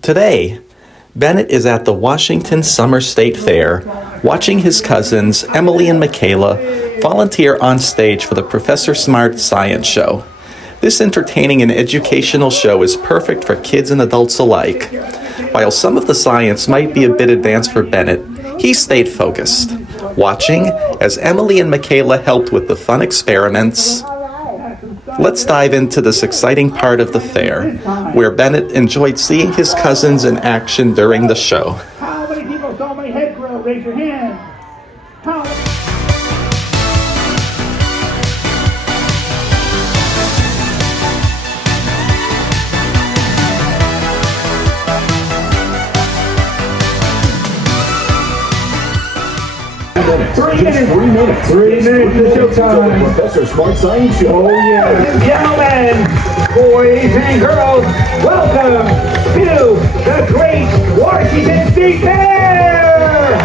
Today, Bennett is at the Washington Summer State Fair, watching his cousins, Emily and Makayla, volunteer on stage for the Professor Smart Science Show. This entertaining and educational show is perfect for kids and adults alike. While some of the science might be a bit advanced for Bennett, he stayed focused, watching as Emily and Makayla helped with the fun experiments. Let's dive into this exciting part of the fair, where Bennett enjoyed seeing his cousins in action during the show. How many people saw my head grow? Raise your hand. How many? 3 minutes. 3 minutes. 3 minutes to showtime. Professor Smart Science Show. Oh, yeah. Ladies and gentlemen, boys and girls, welcome to the Great Washington State Fair!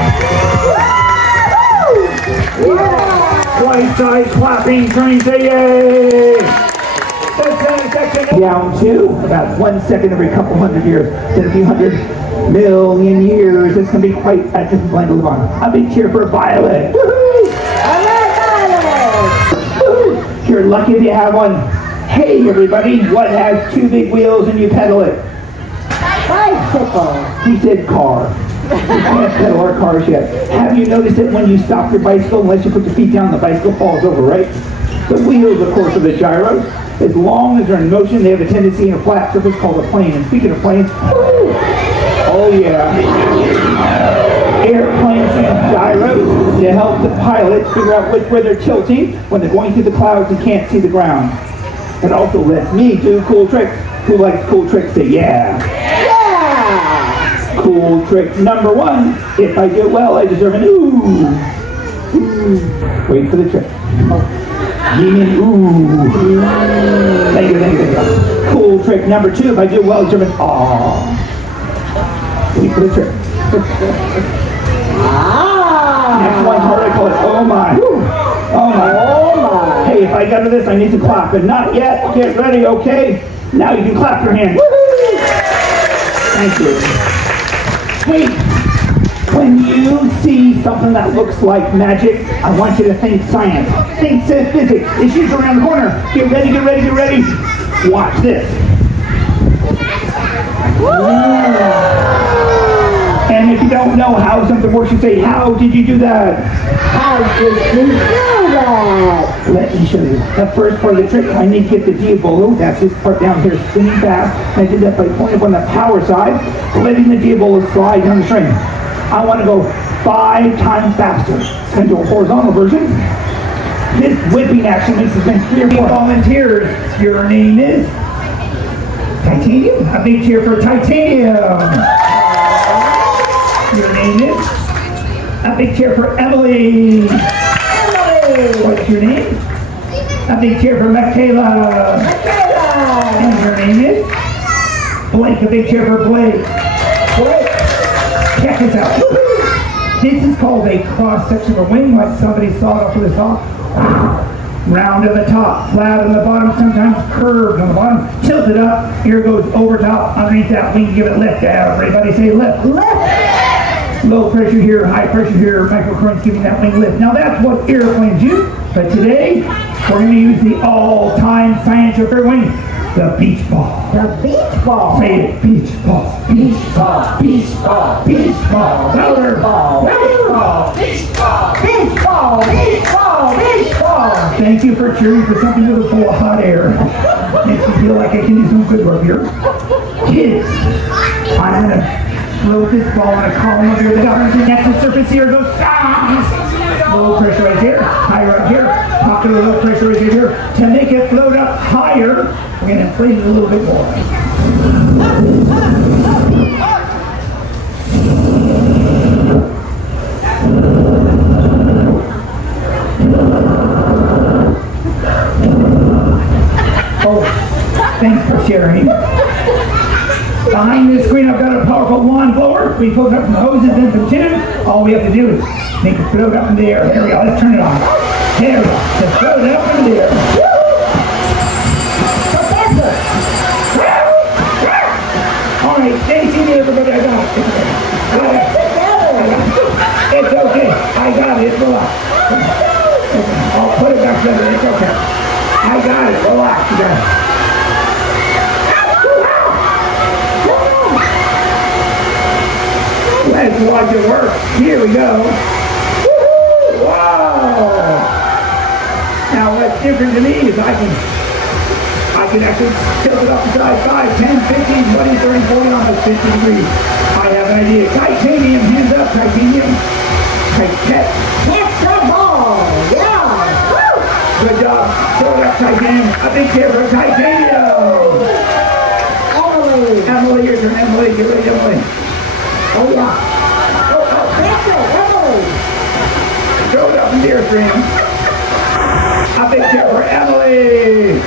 Right side clapping, turning, say yay! Down to about 1 second every couple hundred years, instead of a few 100 million years. It's going to be quite a different plane to live on. A big cheer for Violet. Woo-hoo! Violet! You're lucky if you have one. Hey everybody, what has 2 big wheels and you pedal it? Bicycle. He said car. You can't pedal our cars yet. Have you noticed that when you stop your bicycle, unless you put your feet down, the bicycle falls over, right? The wheels, of course, are the gyros. As long as they're in motion, they have a tendency in a flat surface called a plane. And speaking of planes, oh yeah, airplanes use gyros to help the pilots figure out which way they're tilting when they're going through the clouds and can't see the ground. It also lets me do cool tricks. Who likes cool tricks? Say yeah. Yeah. Cool trick number 1. If I do it well, I deserve an ooh. Ooh. Wait for the trick. Give me an ooh. Thank you, thank you, thank you. Cool trick number 2. If I do it well, I deserve an aw. Wait for the trick. Next one's hard. I call it oh my. Oh my. Oh my. Hey, if I got to this, I need to clap, but not yet. Get ready, okay? Now you can clap your hands. Thank you. Hey, when you see something that looks like magic, I want you to think science. Think physics. Issues around the corner. Get ready, get ready, get ready. Watch this. And if you don't know how something works, you say, how did you do that? How did you do that? Let me show you. The first part of the trick, I need to get the diabolo, that's this part down here, spinning fast. And I did that by pointing up on the power side, letting the diabolo slide down the string. I want to go 5 times faster. It's going to do a horizontal version. This whipping action makes us spend 3 or 4 volunteers. Your name is? Titanium? A big cheer for Titanium. Your name is? A big cheer for Emily. Emily. What's your name? A big cheer for Makayla. Makayla. And your name is? Blake. A big cheer for Blake. Blake. Check this out. This is called a cross-section of a wing, like somebody sawed off with a saw. Round on the top, flat on the bottom, sometimes curved on the bottom, tilted up, here goes over top, underneath that wing, give it lift. Everybody say lift. Lift. Low pressure here, high pressure here, microcurrents giving that wing lift. Now that's what airplanes use, but today we're going to use the all-time science show for wing, the beach ball. The beach ball. Say it, beach ball, beach ball, beach ball, beach ball, louder, louder ball, beach ball, beach ball, beach ball, beach ball. Thank you for cheering for something with a full of hot air. Makes me feel like I can do some good work here. Kids, I'm going to float this ball in a column over here. The government next to the surface here goes low pressure right here, higher up here, pocket of low pressure right here. To make it float up higher, we're going to inflate it a little bit more. Oh, thanks for sharing. Behind this screen, I've got a powerful lawn blower. We float up some hoses and some tubes. All we have to do is make it float up in the air. There we go. Let's turn it on. There we go. Just float it up in the air. All right, right, Stacy, everybody, I got it. It's okay. I got it. Relax. I'll put it back together. It's okay. I got it. Relax. You got it. Let's watch it work. Here we go. Wow. Now what's different to me is I can actually tilt it up to side 5, 10, 15, 20, 30, 40, almost 50 degrees. I have an idea. Titanium, hands up, titanium. Catch the ball. Yeah. Woo. Good job. Throw it up, titanium. A big cheer for titanium. Emily, your turn. Emily, get ready, Emily. Oh, yeah. That's it, Emily. Throw it up in the airstream. A big cheer for Emily.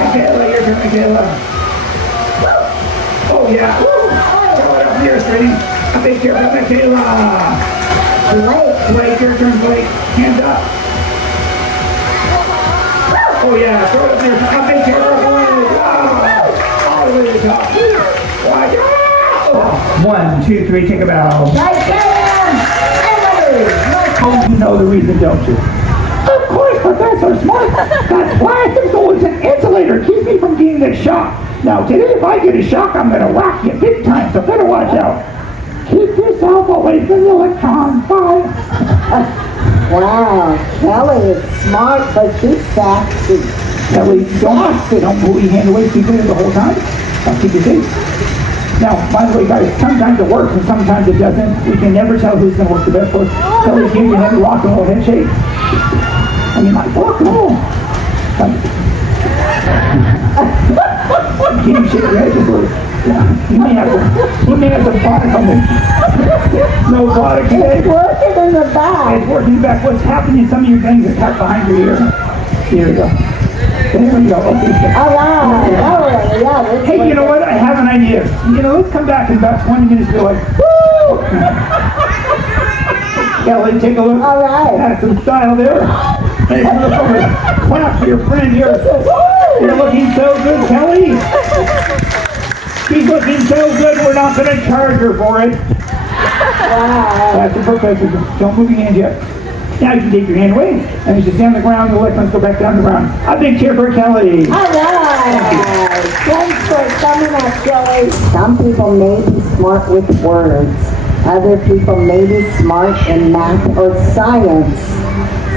Makayla, your turn, Makayla. Oh, yeah. Throw it up in the airstream. A big cheer for Makayla. Blake, your turn, Blake. Hands up. Oh, yeah. Throw it up there. A big cheer for Blake. Wow. All the way to the top. Watch out. 1, 2, 3, take a bow. Oh, you know the reason, don't you? Of course, Professor Smart. That plastic soul is an insulator. Keeps me from getting the shock. Now, today, if I get a shock, I'm going to whack you big time, so better watch out. Keep yourself away from the electrons. Bye. Wow, Kelly is smart, but she's sassy. Kelly, don't pull your hand away. Keep it the whole time. I'll keep you safe. Now, by the way, guys, sometimes it works and sometimes it doesn't. We can never tell who's going to work the best for us. Kelly, give your head a rock and roll head shake. I mean, like, rock and roll. Can you shake your head just a little? Yeah. You may have some product on there. No product today. It's working in the back. It's working in the back. What's happening? Some of your things are tucked behind your ear. Here we go. There we go. Okay. All right. Yeah, hey, you know what? I have an idea. You know, let's come back in about 20 minutes and be like, woo! Kelly, take a look. All right. Have some style there. Hey, look over. Clap for your friend here. You're looking so good, Kelly. She's looking so good, we're not going to charge her for it. Wow. That's the professor. Don't move your hand yet. Now you can take your hand away, and you should stay on the ground, the electrons go back down the ground. A big cheer for Kelly. All right. Thanks for coming up, Kelly. Some people may be smart with words. Other people may be smart in math or science.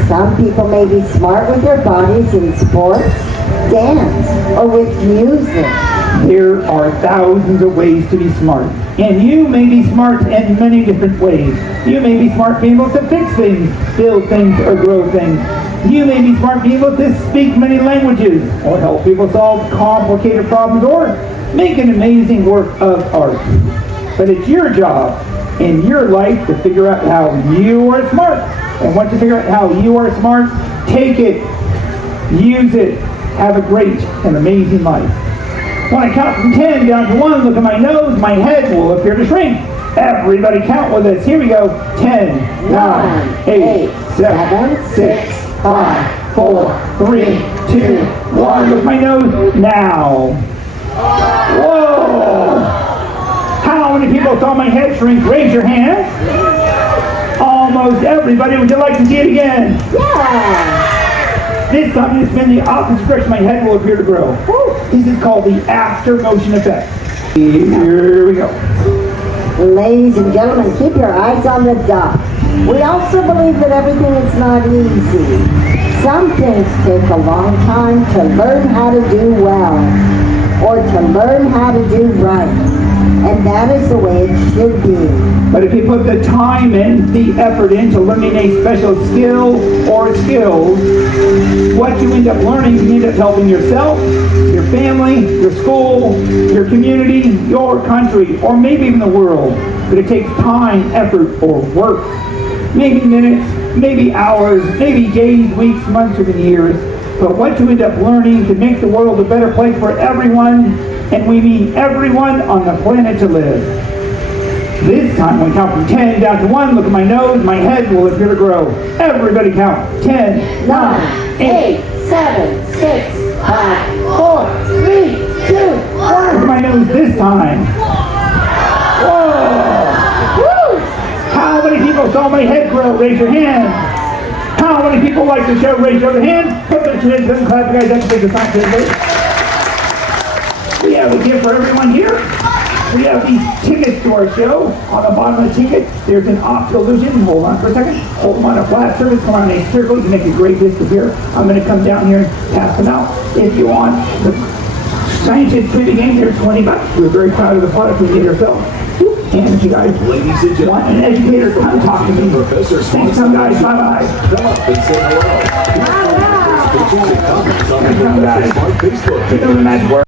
Some people may be smart with their bodies in sports, dance, or with music. There are thousands of ways to be smart. And you may be smart in many different ways. You may be smart being able to fix things, build things, or grow things. You may be smart being able to speak many languages, or help people solve complicated problems, or make an amazing work of art. But it's your job in your life to figure out how you are smart. And once you figure out how you are smart, take it, use it, have a great and amazing life. When I count from 10 down to 1, look at my nose, my head will appear to shrink. Everybody count with us. Here we go. 10, 9, 8, 7, 6, 5, 4, 3, 2, 1. Look at my nose now. Whoa! How many people saw my head shrink? Raise your hands. Almost everybody. Would you like to see it again? Yeah. This time it's been the opposite direction. My head will appear to grow. This is called the after motion effect. Here we go. Ladies and gentlemen, keep your eyes on the dot. We also believe that everything is not easy. Some things take a long time to learn how to do well, or to learn how to do right. And that is the way it should be. But if you put the time in, the effort into learning a special skill or skills, what you end up learning, you end up helping yourself, your family, your school, your community, your country, or maybe even the world. But it takes time, effort, or work. Maybe minutes, maybe hours, maybe days, weeks, months, or even years. But what you end up learning can make the world a better place for everyone, and we mean everyone on the planet to live. This time, when we count from 10 down to 1, look at my nose, my head will appear to grow. Everybody count. 10, 9, 8, 7, 6, 5, 4, 3, 2, Where's my nose this time? Whoa! Woo! How many people saw my head grow? Raise your hand. How many people like the show? Raise your hand. Put their hands up and clap. You guys have to take the sign to the vote. We have a gift for everyone here. We have these tickets to our show. On the bottom of the ticket, there's an optical illusion. Hold on for a second. Hold them on a flat surface. Come on a circle. You make a great disappear. I'm going to come down here and pass them out. If you want the scientific trivia game, they're $20. We're very proud of the product we made ourselves. And if you guys want an educator, come talk to me. Thanks, some guys. Bye-bye. Come, guys. You know the magic word.